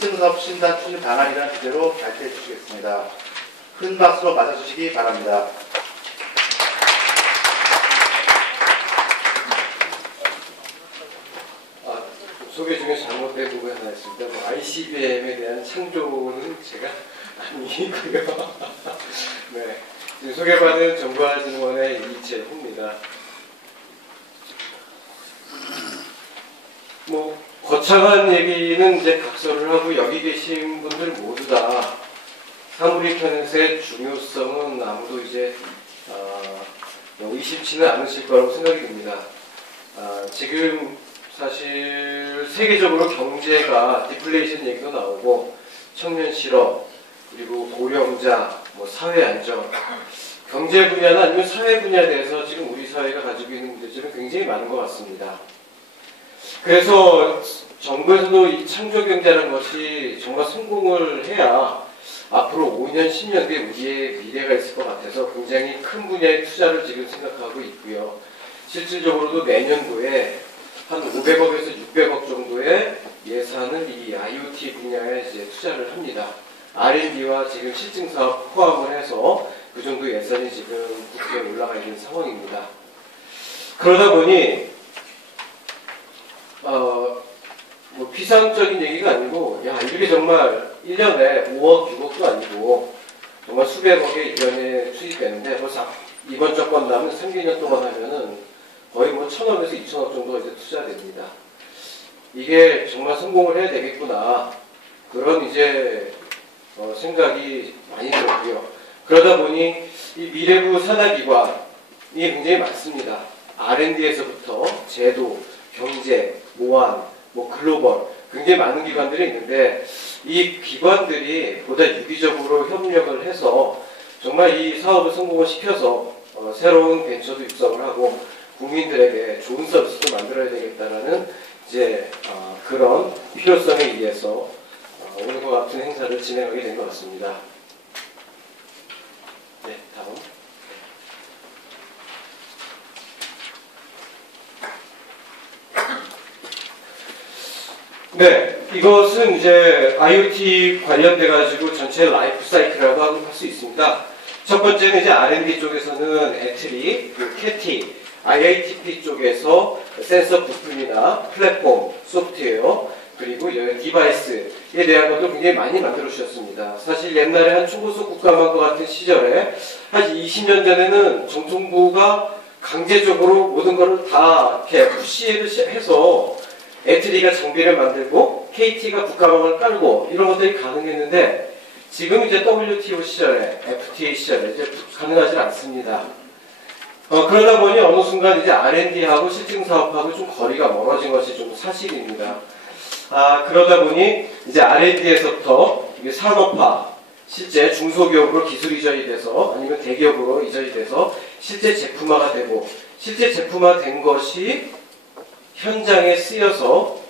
실증사업 신단 추진 방안이라는 주제로 발표해 주시겠습니다. 큰 박수로 맞아주시기 바랍니다. 소개 중에 잘못된 부분이 하나 있습니다. ICBM에 대한 창조는 제가 아니고요. 네, 지금 소개받은 정보화진흥원의 이재호입니다. 거창한 얘기는 이제 각설을 하고 여기 계신 분들 모두 다 사물인터넷의 중요성은 아무도 이제 의심치는 않으실 거라고 생각이 듭니다. 지금 사실 세계적으로 경제가 디플레이션 얘기도 나오고 청년 실업 그리고 고령자, 사회 안정, 경제 분야나 아니면 사회 분야에 대해서 지금 우리 사회가 가지고 있는 문제점이 굉장히 많은 것 같습니다. 그래서 정부에서도 이 창조 경제라는 것이 정말 성공을 해야 앞으로 5년, 10년 뒤에 우리의 미래가 있을 것 같아서 굉장히 큰 분야의 투자를 지금 생각하고 있고요. 실질적으로도 내년도에 한 500억에서 600억 정도의 예산을 이 IoT 분야에 이제 투자를 합니다. R&D와 지금 실증사업 포함을 해서 그 정도 예산이 지금 국회에 올라가 있는 상황입니다. 그러다 보니 피상적인 얘기가 아니고 이게 정말 1년에 5억, 6억도 아니고 정말 수백억의 1년에 투입되는데 벌써 이번 정권 남은 3개년 동안 하면은 거의 1,000억에서 2,000억 정도가 이제 투자됩니다. 이게 정말 성공을 해야 되겠구나. 그런 이제 생각이 많이 들었고요. 그러다 보니 이 미래부 산하기관이 굉장히 많습니다. R&D에서부터 제도, 경제, 보안, 글로벌 굉장히 많은 기관들이 있는데 이 기관들이 보다 유기적으로 협력을 해서 정말 이 사업을 성공을 시켜서 새로운 벤처도 육성을 하고 국민들에게 좋은 서비스도 만들어야 되겠다라는 이제 그런 필요성에 의해서 오늘과 같은 행사를 진행하게 된 것 같습니다. 네, 다음. 네, 이것은 이제 IoT 관련돼 가지고 전체 라이프 사이클이라고 할 수 있습니다. 첫 번째는 이제 R&D 쪽에서는 애트리, 캐티, IITP 쪽에서 센서 부품이나 플랫폼, 소프트웨어, 그리고 디바이스에 대한 것도 굉장히 많이 만들어 주셨습니다. 사실 옛날에 한 초고속 국가망과 같은 시절에 한 20년 전에는 정통부가 강제적으로 모든 것을 다 이렇게 푸시를 해서 애트리가 장비를 만들고 KT가 국가망을 깔고 이런 것들이 가능했는데 지금 이제 WTO 시절에 FTA 시절에 이제 가능하지 않습니다. 그러다 보니 어느 순간 이제 R&D하고 실증사업하고 좀 거리가 멀어진 것이 좀 사실입니다. 그러다 보니 이제 R&D에서부터 산업화, 실제 중소기업으로 기술 이전이 돼서 아니면 대기업으로 이전이 돼서 실제 제품화가 되고 실제 제품화된 것이 현장에 쓰여서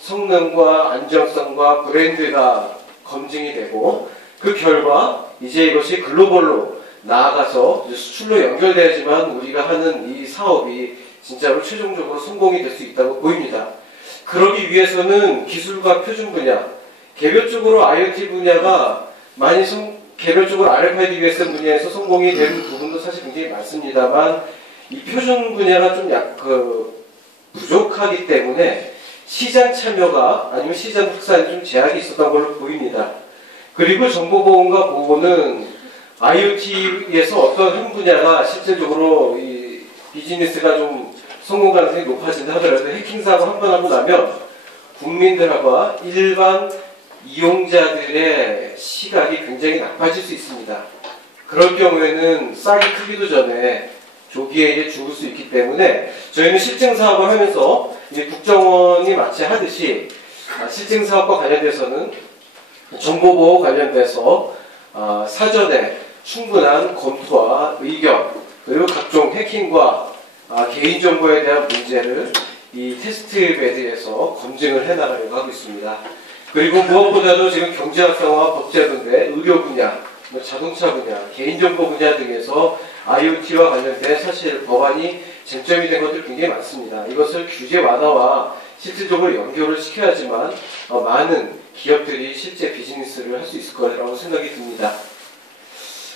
성능과 안정성과 브랜드가 검증이 되고 그 결과 이제 이것이 글로벌로 나아가서 수출로 연결돼야지만 우리가 하는 이 사업이 진짜로 최종적으로 성공이 될 수 있다고 보입니다. 그러기 위해서는 기술과 표준 분야, 개별적으로 IoT 분야가 많이 개별적으로 RFID VSM 분야에서 성공이 되는 부분도 사실 굉장히 많습니다만 이 표준 분야가 좀 부족하기 때문에 시장 참여가 아니면 시장 확산에 좀 제약이 있었던 걸로 보입니다. 그리고 정보보안과 보호는 IoT에서 어떤 한 분야가 실질적으로 이 비즈니스가 좀 성공 가능성이 높아진다 하더라도 해킹 사고 한 번 하고 나면 국민들하고 일반 이용자들의 시각이 굉장히 나빠질 수 있습니다. 그럴 경우에는 싹이 크기도 전에 조기에 죽을 수 있기 때문에 저희는 실증사업을 하면서 이제 국정원이 마치 하듯이 실증사업과 관련돼서는 정보보호 관련돼서 사전에 충분한 검토와 의견 그리고 각종 해킹과 개인정보에 대한 문제를 이 테스트베드에서 검증을 해나가려고 하고 있습니다. 그리고 무엇보다도 지금 경제활성화, 법제분배, 의료 분야, 자동차 분야, 개인정보 분야 등에서 IoT와 관련된 사실 법안이 쟁점이 된 것들 굉장히 많습니다. 이것을 규제 완화와 실질적으로 연결을 시켜야지만 많은 기업들이 실제 비즈니스를 할 수 있을 거라고 생각이 듭니다.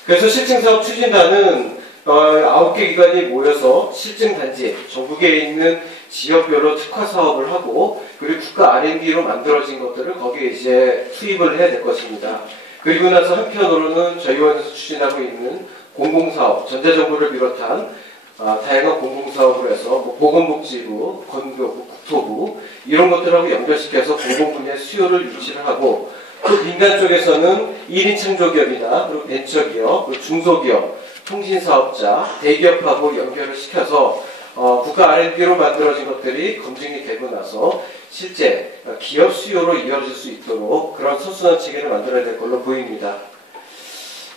그래서 실증사업 추진단은 9개 기관이 모여서 실증단지, 전국에 있는 지역별로 특화 사업을 하고, 그리고 국가 R&D로 만들어진 것들을 거기에 이제 투입을 해야 될 것입니다. 그리고 나서 한편으로는 저희 원에서 추진하고 있는 공공사업, 전자정부를 비롯한 다양한 공공사업을 해서 뭐 보건복지부, 건교부, 국토부 이런 것들하고 연결시켜서 공공분야의 수요를 유치를 하고, 또 민간 쪽에서는 1인 창조기업이나 그리고 벤처기업, 그리고 중소기업, 통신사업자, 대기업하고 연결을 시켜서 국가 R&D로 만들어진 것들이 검증이 되고 나서 실제 기업 수요로 이어질 수 있도록 그런 선순환 체계를 만들어야 될 걸로 보입니다.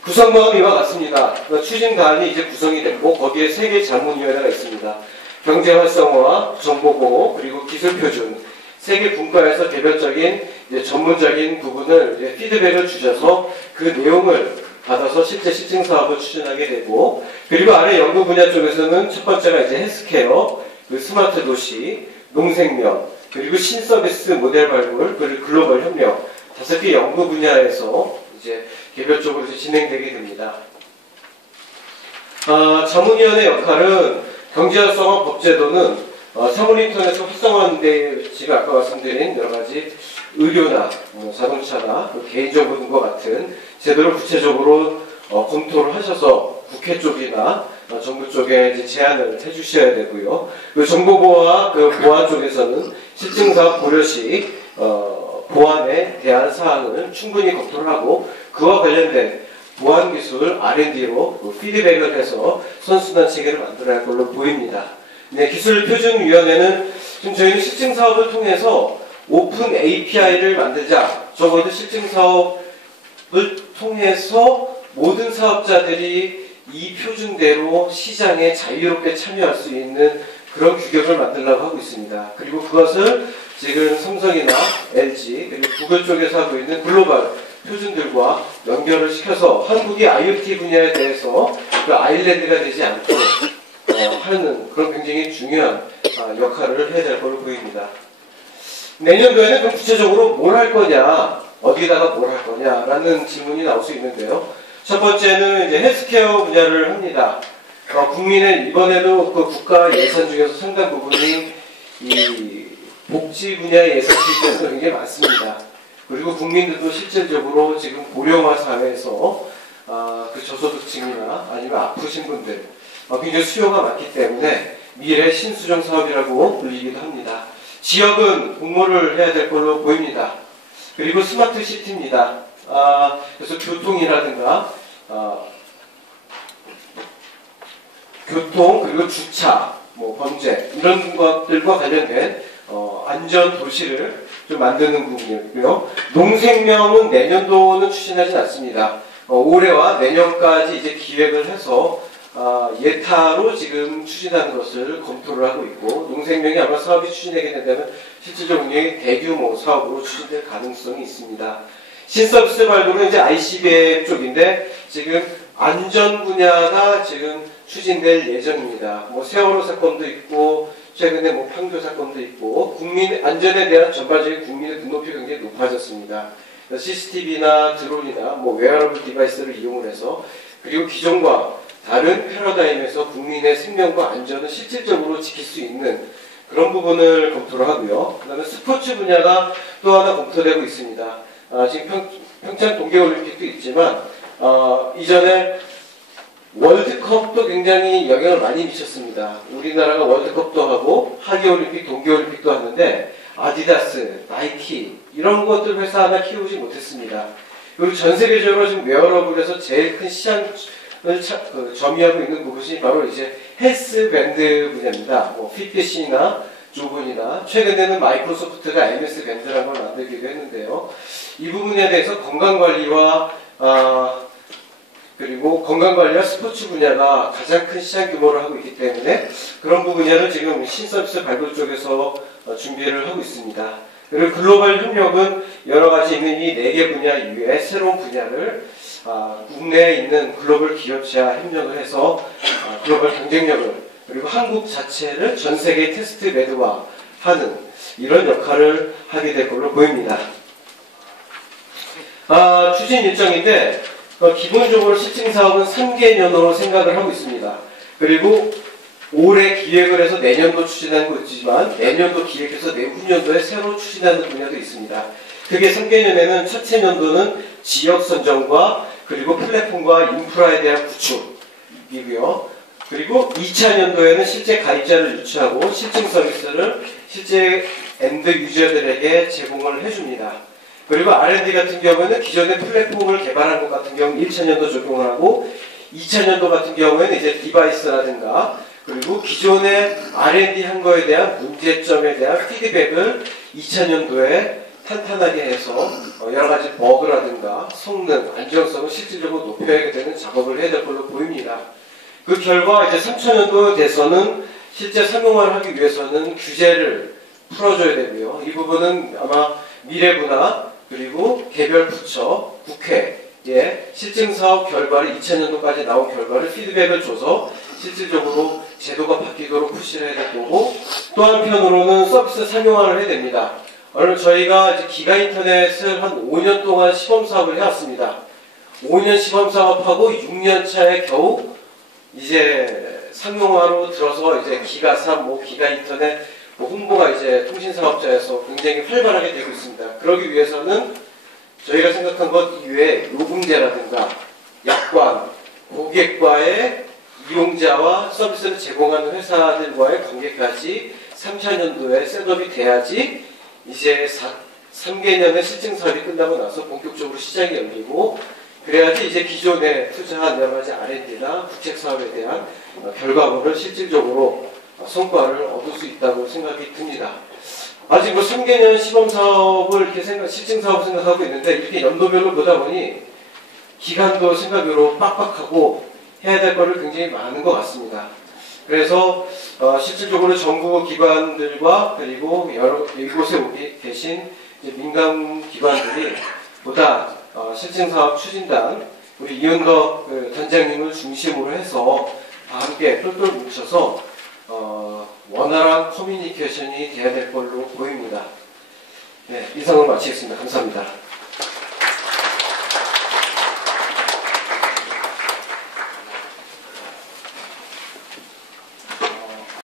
구성망은 이와 같습니다. 추진단이 이제 구성이 됐고 거기에 3개 자문위원회가 있습니다. 경제활성화, 정보보호, 그리고 기술표준 3개 분과에서 개별적인 전문적인 부분을 피드백을 주셔서 그 내용을 받아서 실제 실증사업을 추진하게 되고, 그리고 아래 연구 분야 쪽에서는 첫 번째가 이제 헬스케어, 그 스마트 도시, 농생명, 그리고 신서비스 모델 발굴, 그리고 글로벌 협력 5개 연구 분야에서 이제 개별적으로 진행되게 됩니다. 자문위원회 역할은 경제활성화 법제도는 사물인터넷 활성화인데 지금 아까 말씀드린 여러 가지 의료나 자동차나 개인정보 등과 같은 제도를 구체적으로 검토를 하셔서 국회 쪽이나 정부 쪽에 이제 제안을 해주셔야 되고요. 그 정보보호와 그 보안 쪽에서는 실증사업 고려 시 보안에 대한 사항을 충분히 검토를 하고 그와 관련된 보안기술 R&D로 피드백을 해서 선순환 체계를 만들어야 할 걸로 보입니다. 네, 기술표준위원회는 지금 저희는 실증사업을 통해서 오픈 API를 만들자. 적어도 실증사업을 통해서 모든 사업자들이 이 표준대로 시장에 자유롭게 참여할 수 있는 그런 규격을 만들려고 하고 있습니다. 그리고 그것을 지금 삼성이나 LG 그리고 구글 쪽에서 하고 있는 글로벌 표준들과 연결을 시켜서 한국이 IoT 분야에 대해서 그 아일랜드가 되지 않도록 하는 그런 굉장히 중요한 역할을 해야 될 걸로 보입니다. 내년도에는 그럼 구체적으로 뭘 할 거냐, 어디다가 뭘 할 거냐라는 질문이 나올 수 있는데요. 첫 번째는 이제 헬스케어 분야를 합니다. 국민의 이번에도 그 국가 예산 중에서 상당 부분이 이 복지 분야의 예산 필요가 굉장히 많습니다. 그리고 국민들도 실질적으로 지금 고령화 사회에서 그 저소득층이나 아니면 아프신 분들 굉장히 수요가 많기 때문에 미래 신수정 사업이라고 불리기도 합니다. 지역은 공모를 해야 될 걸로 보입니다. 그리고 스마트 시티입니다. 그래서 교통이라든가 교통 그리고 주차, 뭐 범죄 이런 것들과 관련된 안전 도시를 좀 만드는 부분이고요. 농생명은 내년도는 추진하진 않습니다. 올해와 내년까지 이제 기획을 해서 예타로 지금 추진하는 것을 검토를 하고 있고, 농생명이 아마 사업이 추진되게 된다면 실질적으로 굉장히 대규모 사업으로 추진될 가능성이 있습니다. 신서비스 발굴은 이제 ICBM 쪽인데 지금 안전 분야가 지금 추진될 예정입니다. 뭐 세월호 사건도 있고 최근에 뭐 판교 사건도 있고 국민 안전에 대한 전반적인 국민의 눈높이가 굉장히 높아졌습니다. CCTV나 드론이나 뭐 웨어러블 디바이스를 이용을 해서 그리고 기존과 다른 패러다임에서 국민의 생명과 안전을 실질적으로 지킬 수 있는 그런 부분을 검토를 하고요. 그 다음에 스포츠 분야가 또 하나 검토되고 있습니다. 지금 평창 동계올림픽도 있지만 이전에 월드컵도 굉장히 영향을 많이 미쳤습니다. 우리나라가 월드컵도 하고 하계올림픽, 동계올림픽도 하는데 아디다스, 나이키 이런 것들 회사 하나 키우지 못했습니다. 그리고 전 세계적으로 지금 웨어러블에서 제일 큰 시장을 점유하고 있는 부분이 바로 이제 헬스밴드 분야입니다. 뭐 핏빗이나 조본이나 최근에는 마이크로소프트가 MS 밴드라는 걸 만들기도 했는데요. 이 부분에 대해서 건강관리와 그리고 건강관리와 스포츠 분야가 가장 큰 시장 규모를 하고 있기 때문에 그런 부분을 지금 신서비스 발굴 쪽에서 준비를 하고 있습니다. 그리고 글로벌 협력은 여러 가지 있는 이 4개 분야 이외에 새로운 분야를 국내에 있는 글로벌 기업체와 협력을 해서 글로벌 경쟁력을 그리고 한국 자체를 전 세계 테스트 매드화하는 이런 역할을 하게 될 걸로 보입니다. 추진 일정인데 기본적으로 실증사업은 3개년으로 생각을 하고 있습니다. 그리고 올해 기획을 해서 내년도 추진하는 거 있지만 내년도 기획해서 내후년도에 새로 추진하는 분야도 있습니다. 그게 3개년에는 첫째 년도는 지역 선정과 그리고 플랫폼과 인프라에 대한 구축이고요. 그리고 2차 년도에는 실제 가입자를 유치하고 실증 서비스를 실제 엔드 유저들에게 제공을 해줍니다. 그리고 R&D 같은 경우에는 기존의 플랫폼을 개발한 것 같은 경우 1차 년도 적용을 하고 2차 년도 같은 경우에는 이제 디바이스라든가 그리고 기존의 R&D 한 거에 대한 문제점에 대한 피드백을 2차 년도에 탄탄하게 해서 여러 가지 버그라든가 성능, 안정성을 실질적으로 높여야 되는 작업을 해야 될 걸로 보입니다. 그 결과 이제 3차년도 돼서는 실제 상용화를 하기 위해서는 규제를 풀어줘야 되고요. 이 부분은 아마 미래부나 그리고 개별 부처, 국회에 실증사업 결과를 2차년도까지 나온 결과를 피드백을 줘서 실질적으로 제도가 바뀌도록 푸시를 해야 될 거고 또 한편으로는 서비스 상용화를 해야 됩니다. 오늘 저희가 이제 기가인터넷을 한 5년 동안 시범사업을 해왔습니다. 5년 시범사업하고 6년 차에 겨우 이제 상용화로 들어서 이제 기가3, 기가인터넷 홍보가 이제 통신사업자에서 굉장히 활발하게 되고 있습니다. 그러기 위해서는 저희가 생각한 것 이외에 요금제라든가 약관, 고객과의 이용자와 서비스를 제공하는 회사들과의 관계까지 3차년도에 셋업이 돼야지 이제 3개년의 실증사업이 끝나고 나서 본격적으로 시장이 열리고 그래야지 이제 기존에 투자한 여러 가지 R&D나 국책사업에 대한 결과물을 실질적으로 성과를 얻을 수 있다고 생각이 듭니다. 아직 뭐 3개년 시범사업을 이렇게 실증사업을 생각하고 있는데 이렇게 연도별로 보다 보니 기간도 생각으로 빡빡하고 해야 될 거를 굉장히 많은 것 같습니다. 그래서 실질적으로 정부 기관들과 그리고 여러 이곳에 계신 민간 기관들이 보다 실증사업 추진단 우리 이은덕 단장님을 중심으로 해서 다 함께 똘똘 뭉쳐서 원활한 커뮤니케이션이 돼야 될 걸로 보입니다. 네, 이상으로 마치겠습니다. 감사합니다.